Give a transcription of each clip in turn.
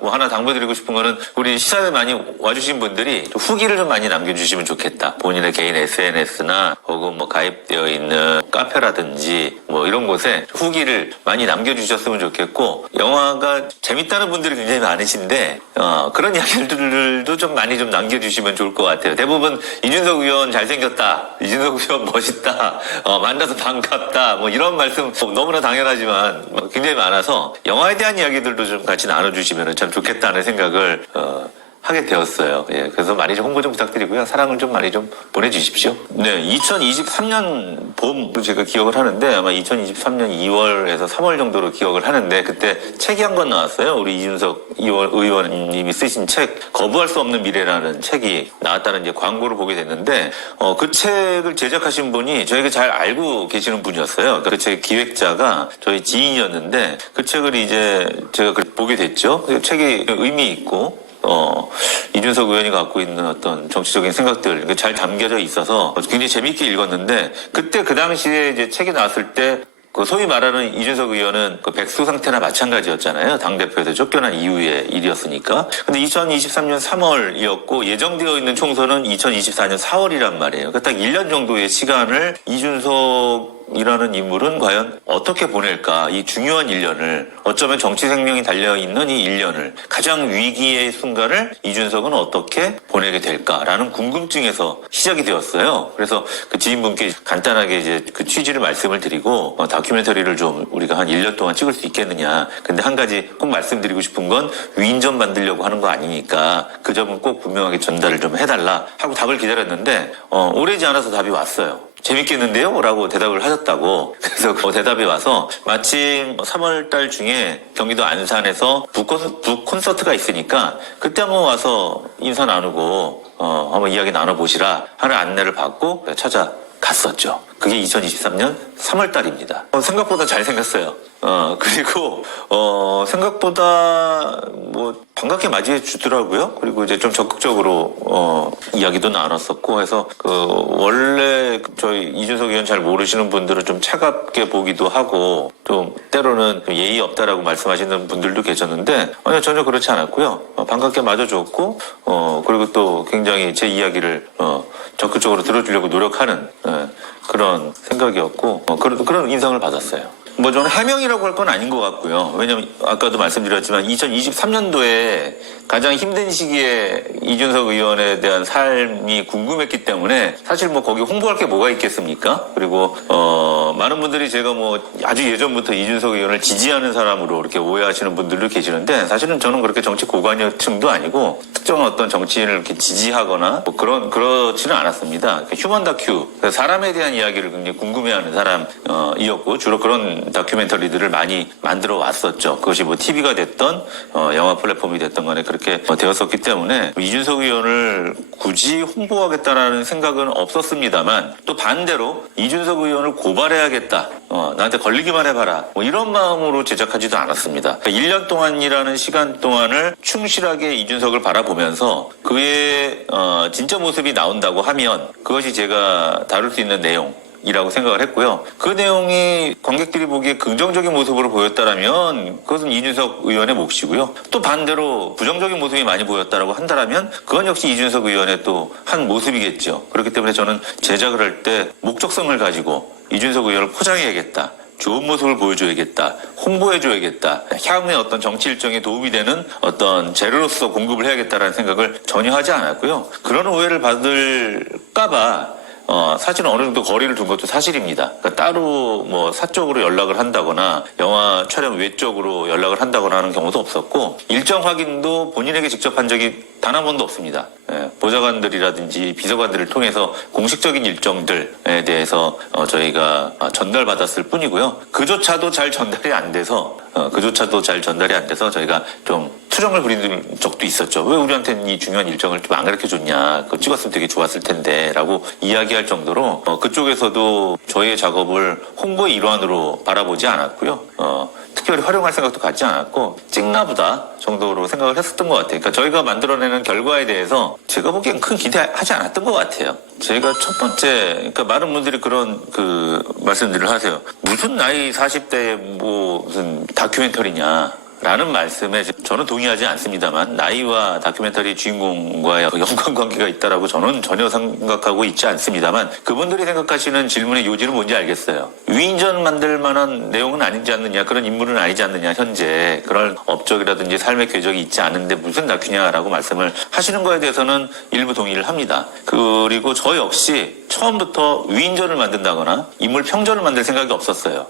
뭐 하나 당부드리고 싶은 거는 우리 시사회 많이 와주신 분들이 후기를 좀 많이 남겨주시면 좋겠다. 본인의 개인 SNS나 혹은 뭐 가입되어 있는 카페라든지 뭐 이런 곳에 후기를 많이 남겨주셨으면 좋겠고, 영화가 재밌다는 분들이 굉장히 많으신데 그런 이야기들도 좀 많이 좀 남겨주시면 좋을 것 같아요. 대부분 이준석 의원 잘생겼다, 이준석 의원 멋있다, 만나서 반갑다, 뭐 이런 말씀 너무나 당연하지만 굉장히 많아서 영화에 대한 이야기들도 좀 같이 나눠주시면 참 좋겠다는 생각을 하게 되었어요. 예, 그래서 많이 좀 홍보 좀 부탁드리고요. 사랑을 좀 많이 좀 보내주십시오. 네, 2023년 봄 제가 기억을 하는데 아마 2023년 2월에서 3월 정도로 기억을 하는데, 그때 책이 한 권 나왔어요. 우리 이준석 의원님이 쓰신 책 거부할 수 없는 미래라는 책이 나왔다는 이제 광고를 보게 됐는데, 그 책을 제작하신 분이 저에게 잘 알고 계시는 분이었어요. 그 책 기획자가 저희 지인이었는데 그 책을 이제 제가 보게 됐죠. 그 책이 의미 있고 이준석 의원이 갖고 있는 어떤 정치적인 생각들 잘 담겨져 있어서 굉장히 재미있게 읽었는데, 그때 그 당시에 이제 책이 나왔을 때 그 소위 말하는 이준석 의원은 그 백수 상태나 마찬가지였잖아요. 당대표에서 쫓겨난 이후의 일이었으니까. 근데 2023년 3월이었고 예정되어 있는 총선은 2024년 4월이란 말이에요. 그러니까 딱 1년 정도의 시간을 이준석이라는 인물은 과연 어떻게 보낼까? 이 중요한 1년을, 어쩌면 정치 생명이 달려있는 이 1년을, 가장 위기의 순간을 이준석은 어떻게 보내게 될까라는 궁금증에서 시작이 되었어요. 그래서 그 지인분께 간단하게 이제 그 취지를 말씀을 드리고 다큐멘터리를 좀 우리가 한 1년 동안 찍을 수 있겠느냐. 근데 한 가지 꼭 말씀드리고 싶은 건 위인전 만들려고 하는 거 아니니까 그 점은 꼭 분명하게 전달을 좀 해달라 하고 답을 기다렸는데 오래지 않아서 답이 왔어요. 재밌겠는데요? 라고 대답을 하셨다고. 그래서 그 대답이 와서 마침 3월달 중에 경기도 안산에서 북 콘서트가 있으니까 그때 한번 와서 인사 나누고 한번 이야기 나눠보시라 하는 안내를 받고 찾아갔었죠. 그게 2023년 3월달입니다. 생각보다 잘생겼어요. 그리고 생각보다 뭐 반갑게 맞이해 주더라고요. 그리고 이제 좀 적극적으로 이야기도 나눴었고 해서 원래 저희 이준석 의원 잘 모르시는 분들은 좀 차갑게 보기도 하고 좀 때로는 예의 없다라고 말씀하시는 분들도 계셨는데 아니요, 전혀 그렇지 않았고요. 반갑게 맞아줬고 그리고 또 굉장히 제 이야기를 적극적으로 들어주려고 노력하는 그런 생각이었고 그런 인상을 받았어요. 뭐 저는 해명이라고 할 건 아닌 것 같고요. 왜냐면 아까도 말씀드렸지만 2023년도에 가장 힘든 시기에 이준석 의원에 대한 삶이 궁금했기 때문에 사실 뭐 거기 홍보할 게 뭐가 있겠습니까? 그리고 많은 분들이 제가 뭐 아주 예전부터 이준석 의원을 지지하는 사람으로 이렇게 오해하시는 분들도 계시는데, 사실은 저는 그렇게 정치 고관여층도 아니고 특정한 어떤 정치인을 이렇게 지지하거나 뭐 그렇지는 않았습니다. 휴먼 다큐, 사람에 대한 이야기를 굉장히 궁금해하는 사람이었고 주로 그런 다큐멘터리들을 많이 만들어 왔었죠. 그것이 뭐 TV가 됐던 영화 플랫폼이 됐던 간에 그렇게 되었었기 때문에 이준석 의원을 굳이 홍보하겠다라는 생각은 없었습니다만, 또 반대로 이준석 의원을 고발해야겠다, 나한테 걸리기만 해봐라, 뭐 이런 마음으로 제작하지도 않았습니다. 1년 동안이라는 시간 동안을 충실하게 이준석을 바라보면서 그의 진짜 모습이 나온다고 하면 그것이 제가 다룰 수 있는 내용이라고 생각을 했고요. 그 내용이 관객들이 보기에 긍정적인 모습으로 보였다라면 그것은 이준석 의원의 몫이고요. 또 반대로 부정적인 모습이 많이 보였다라고 한다라면 그건 역시 이준석 의원의 또 한 모습이겠죠. 그렇기 때문에 저는 제작을 할 때 목적성을 가지고 이준석 의원을 포장해야겠다, 좋은 모습을 보여줘야겠다, 홍보해줘야겠다, 향후에 어떤 정치 일정에 도움이 되는 어떤 재료로서 공급을 해야겠다라는 생각을 전혀 하지 않았고요. 그런 오해를 받을까봐 사실은 어느 정도 거리를 둔 것도 사실입니다. 그러니까 따로 뭐 사적으로 연락을 한다거나 영화 촬영 외적으로 연락을 한다거나 하는 경우도 없었고, 일정 확인도 본인에게 직접 한 적이 단 한 번도 없습니다. 보좌관들이라든지 비서관들을 통해서 공식적인 일정들에 대해서 저희가 전달받았을 뿐이고요. 그조차도 잘 전달이 안 돼서 저희가 좀 투정을 부리는 적도 있었죠. 왜 우리한테는 이 중요한 일정을 좀 안 가르쳐줬냐, 그거 찍었으면 되게 좋았을 텐데 라고 이야기할 정도로 그쪽에서도 저희의 작업을 홍보의 일환으로 바라보지 않았고요. 특별히 활용할 생각도 갖지 않았고 찍나보다 정도로 생각을 했었던 것 같아요. 그러니까 저희가 만들어내는 결과에 대해서 제가 보기엔 큰 기대하지 않았던 것 같아요. 저희가 첫 번째, 그러니까 많은 분들이 그런 말씀들을 하세요. 무슨 나이 40대에 무슨 다큐멘터리냐, 라는 말씀에 저는 동의하지 않습니다만 나이와 다큐멘터리 주인공과의 연관관계가 있다라고 저는 전혀 생각하고 있지 않습니다만 그분들이 생각하시는 질문의 요지는 뭔지 알겠어요. 위인전 만들 만한 내용은 아니지 않느냐, 그런 인물은 아니지 않느냐, 현재 그런 업적이라든지 삶의 궤적이 있지 않은데 무슨 다큐냐라고 말씀을 하시는 거에 대해서는 일부 동의를 합니다. 그리고 저 역시 처음부터 위인전을 만든다거나 인물 평전을 만들 생각이 없었어요.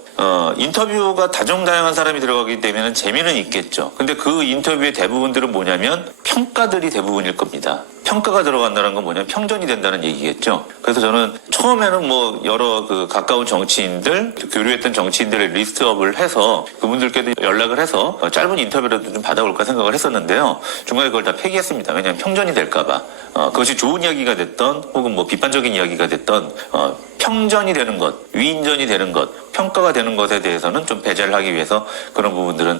인터뷰가 다종다양한 사람이 들어가기 때문에 재미는 있겠죠. 근데 그 인터뷰의 대부분들은 뭐냐면 평가들이 대부분일 겁니다. 평가가 들어간다는 건 뭐냐면 평전이 된다는 얘기겠죠. 그래서 저는 처음에는 뭐 여러 그 가까운 정치인들, 교류했던 정치인들의 리스트업을 해서 그분들께도 연락을 해서 짧은 인터뷰라도 좀 받아볼까 생각을 했었는데요. 중간에 그걸 다 폐기했습니다. 왜냐하면 평전이 될까봐. 그것이 좋은 이야기가 됐던 혹은 뭐 비판적인 이야기가 됐던 평전이 되는 것, 위인전이 되는 것, 평가가 되는 것에 대해서는 좀 배제를 하기 위해서 그런 부분들은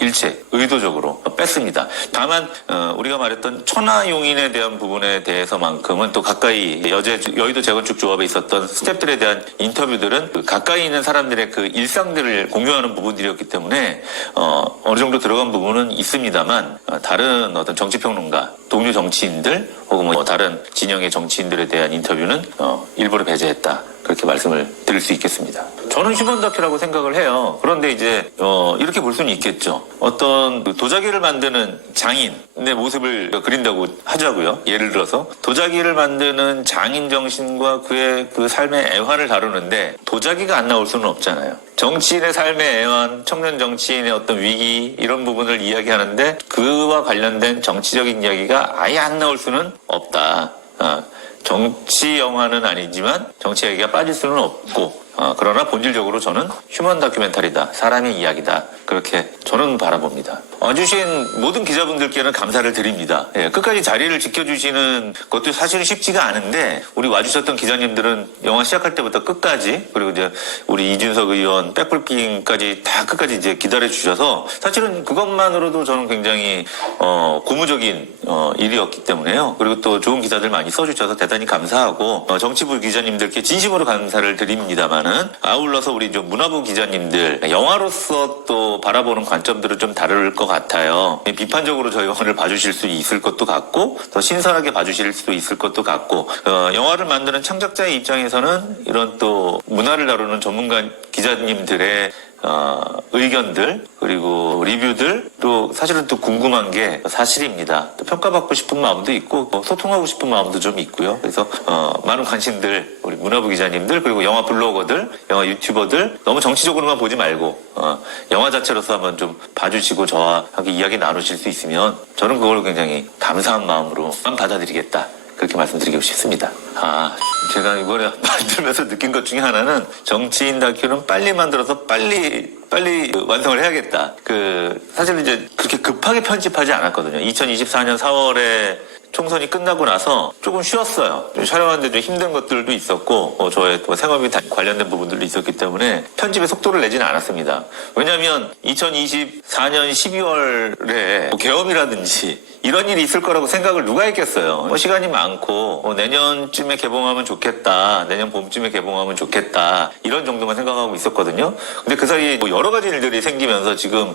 일체 의도적으로 뺐습니다. 다만 우리가 말했던 천하용인에 대한 부분에 대해서만큼은 또 가까이 여의도 재건축 조합에 있었던 스태프들에 대한 인터뷰들은 그 가까이 있는 사람들의 그 일상들을 공유하는 부분들이었기 때문에 어느 정도 들어간 부분은 있습니다만 다른 어떤 정치평론가, 동료 정치인들 혹은 뭐 다른 진영의 정치인들에 대한 인터뷰는 일부러 배제했다. 그렇게 말씀을 드릴 수 있겠습니다. 저는 휴먼 다큐라고 생각을 해요. 그런데 이제 이렇게 볼 수는 있겠죠. 어떤 도자기를 만드는 장인의 모습을 그린다고 하자고요. 예를 들어서 도자기를 만드는 장인 정신과 그의 그 삶의 애환을 다루는데 도자기가 안 나올 수는 없잖아요. 정치인의 삶의 애환, 청년 정치인의 어떤 위기 이런 부분을 이야기하는데 그와 관련된 정치적인 이야기가 아예 안 나올 수는 없다. 정치 영화는 아니지만 정치 얘기가 빠질 수는 없고 그러나 본질적으로 저는 휴먼 다큐멘터리다. 사람의 이야기다. 그렇게 저는 바라봅니다. 와주신 모든 기자분들께는 감사를 드립니다. 예, 끝까지 자리를 지켜주시는 것도 사실은 쉽지가 않은데 우리 와주셨던 기자님들은 영화 시작할 때부터 끝까지 그리고 이제 우리 이준석 의원 백불핑까지 다 끝까지 이제 기다려주셔서 사실은 그것만으로도 저는 굉장히 고무적인 일이었기 때문에요. 그리고 또 좋은 기사들 많이 써주셔서 대단히 감사하고 정치부 기자님들께 진심으로 감사를 드립니다만은 아울러서 우리 좀 문화부 기자님들 영화로서 또 바라보는 관점들은 좀 다를 것 같아요. 비판적으로 저희 영화를 봐주실 수 있을 것도 같고 더 신선하게 봐주실 수도 있을 것도 같고 영화를 만드는 창작자의 입장에서는 이런 또 문화를 다루는 전문가 기자님들의 의견들 그리고 리뷰들 또 사실은 또 궁금한 게 사실입니다. 또 평가받고 싶은 마음도 있고 소통하고 싶은 마음도 좀 있고요. 그래서 많은 관심들 우리 문화부 기자님들 그리고 영화 블로거들 영화 유튜버들 너무 정치적으로만 보지 말고 영화 자체로서 한번 좀 봐주시고 저와 함께 이야기 나누실 수 있으면 저는 그걸 굉장히 감사한 마음으로만 받아들이겠다. 그렇게 말씀드리고 싶습니다. 제가 이번에 만들면서 느낀 것 중에 하나는 정치인 다큐는 빨리 만들어서 빨리 완성을 해야겠다. 사실은 이제 그렇게 급하게 편집하지 않았거든요. 2024년 4월에 총선이 끝나고 나서 조금 쉬었어요. 촬영하는데 좀 힘든 것들도 있었고 저의 또 생업이 관련된 부분들도 있었기 때문에 편집의 속도를 내지는 않았습니다. 왜냐하면 2024년 12월에 계엄이라든지 이런 일이 있을 거라고 생각을 누가 했겠어요. 시간이 많고 내년쯤에 개봉하면 좋겠다. 내년 봄쯤에 개봉하면 좋겠다. 이런 정도만 생각하고 있었거든요. 근데 그 사이에 여러 가지 일들이 생기면서 지금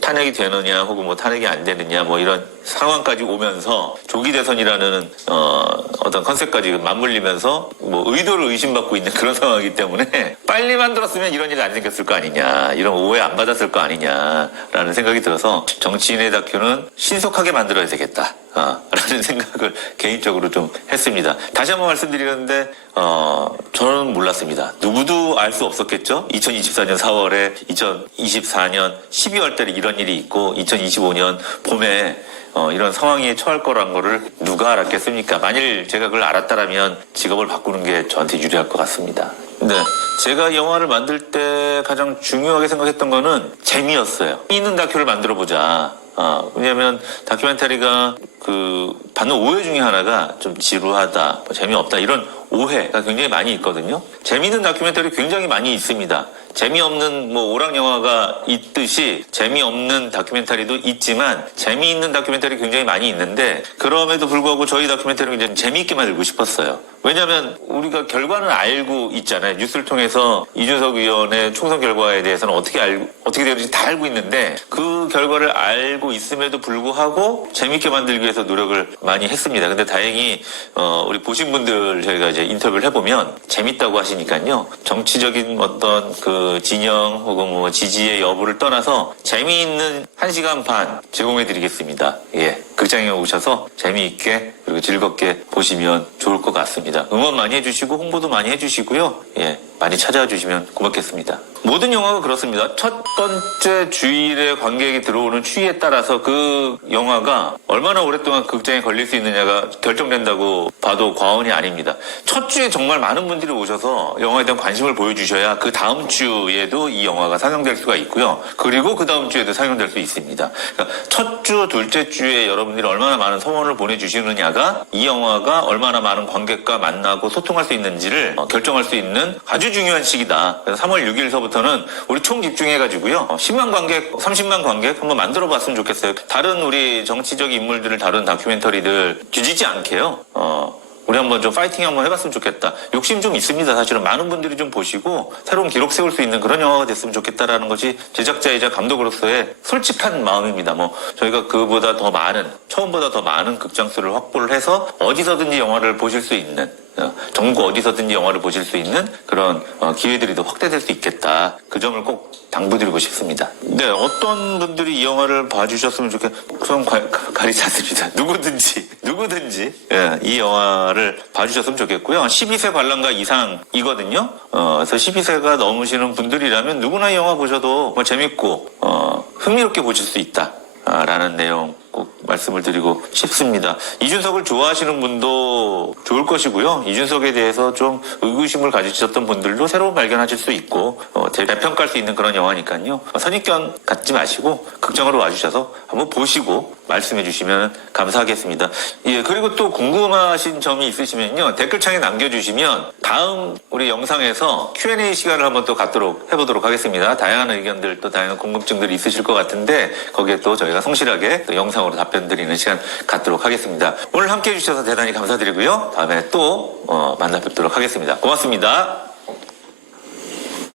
탄핵이 되느냐 혹은 탄핵이 안 되느냐 이런 상황까지 오면서 조기 대선이라는 어떤 컨셉까지 맞물리면서 의도를 의심받고 있는 그런 상황이기 때문에 빨리 만들었으면 이런 일이 안 생겼을 거 아니냐, 이런 오해 안 받았을 거 아니냐라는 생각이 들어서 정치인의 다큐는 신속하게 만들어야 되겠다. 라는 생각을 개인적으로 좀 했습니다. 다시 한번 말씀드리는데 저는 몰랐습니다. 누구도 알 수 없었겠죠. 2024년 4월에 2024년 12월 달에 이런 일이 있고 2025년 봄에 이런 상황에 처할 거란 거를 누가 알았겠습니까? 만일 제가 그걸 알았다면 직업을 바꾸는 게 저한테 유리할 것 같습니다. 근데 제가 영화를 만들 때 가장 중요하게 생각했던 거는 재미였어요. 있는 다큐를 만들어보자. 왜냐하면 다큐멘터리가 받는 오해 중에 하나가 좀 지루하다, 재미없다 이런 오해가 굉장히 많이 있거든요. 재미있는 다큐멘터리 굉장히 많이 있습니다. 재미없는 오락 영화가 있듯이 재미없는 다큐멘터리도 있지만 재미있는 다큐멘터리 굉장히 많이 있는데 그럼에도 불구하고 저희 다큐멘터리는 이제 재미있게 만들고 싶었어요. 왜냐하면 우리가 결과는 알고 있잖아요. 뉴스를 통해서 이준석 의원의 총선 결과에 대해서는 어떻게 되는지 다 알고 있는데 그 결과를 알고 있음에도 불구하고 재밌게 만들기 위해서 노력을 많이 했습니다. 근데 다행히 우리 보신 분들 저희가 이제 인터뷰를 해보면 재밌다고 하시니까요. 정치적인 어떤 그 진영 혹은 뭐 지지의 여부를 떠나서 재미있는 1시간 반 제공해드리겠습니다. 예, 극장에 오셔서 재미있게 그리고 즐겁게 보시면 좋을 것 같습니다. 응원 많이 해주시고 홍보도 많이 해주시고요. 예, 많이 찾아와 주시면 고맙겠습니다. 모든 영화가 그렇습니다. 첫 번째 주일에 관객이 들어오는 추이에 따라서 그 영화가 얼마나 오랫동안 극장에 걸릴 수 있느냐가 결정된다고 봐도 과언이 아닙니다. 첫 주에 정말 많은 분들이 오셔서 영화에 대한 관심을 보여주셔야 그 다음 주에도 이 영화가 상영될 수가 있고요. 그리고 그 다음 주에도 상영될 수 있습니다. 그러니까 첫 주, 둘째 주에 여러분들이 얼마나 많은 성원을 보내주시느냐가 이 영화가 얼마나 많은 관객과 만나고 소통할 수 있는지를 결정할 수 있는 아주 중요한 시기다. 그래서 3월 6일서부터는 우리 총 집중해가지고요. 10만 관객, 30만 관객 한번 만들어봤으면 좋겠어요. 다른 우리 정치적 인물들을 다룬 다큐멘터리들 뒤지지 않게요. 우리 한번 좀 파이팅 한번 해봤으면 좋겠다. 욕심 좀 있습니다. 사실은 많은 분들이 좀 보시고 새로운 기록 세울 수 있는 그런 영화가 됐으면 좋겠다라는 것이 제작자이자 감독으로서의 솔직한 마음입니다. 뭐 저희가 그보다 더 많은, 처음보다 더 많은 극장 수를 확보를 해서 어디서든지 영화를 보실 수 있는, 전국 어디서든지 영화를 보실 수 있는 그런 기회들이 더 확대될 수 있겠다. 그 점을 꼭 당부드리고 싶습니다. 네, 어떤 분들이 이 영화를 봐주셨으면 저는 가리지 않습니다. 누구든지 예, 이 영화를 봐주셨으면 좋겠고요. 12세 관람가 이상이거든요. 그래서 12세가 넘으시는 분들이라면 누구나 이 영화 보셔도 뭐 재밌고 흥미롭게 보실 수 있다. 라는 내용 꼭 말씀을 드리고 싶습니다. 이준석을 좋아하시는 분도 좋을 것이고요. 이준석에 대해서 좀 의구심을 가지셨던 분들도 새로운 발견하실 수 있고 재평가할 수 있는 그런 영화니까요. 선입견 갖지 마시고 극장으로 와주셔서 한번 보시고 말씀해 주시면 감사하겠습니다. 예, 그리고 또 궁금하신 점이 있으시면요. 댓글창에 남겨주시면 다음 우리 영상에서 Q&A 시간을 한번 또 갖도록 해보도록 하겠습니다. 다양한 의견들 또 다양한 궁금증들이 있으실 것 같은데 거기에 또 저희가 성실하게 또 영상으로 답변 드리는 시간 갖도록 하겠습니다. 오늘 함께 해주셔서 대단히 감사드리고요. 다음에 또 만나 뵙도록 하겠습니다. 고맙습니다.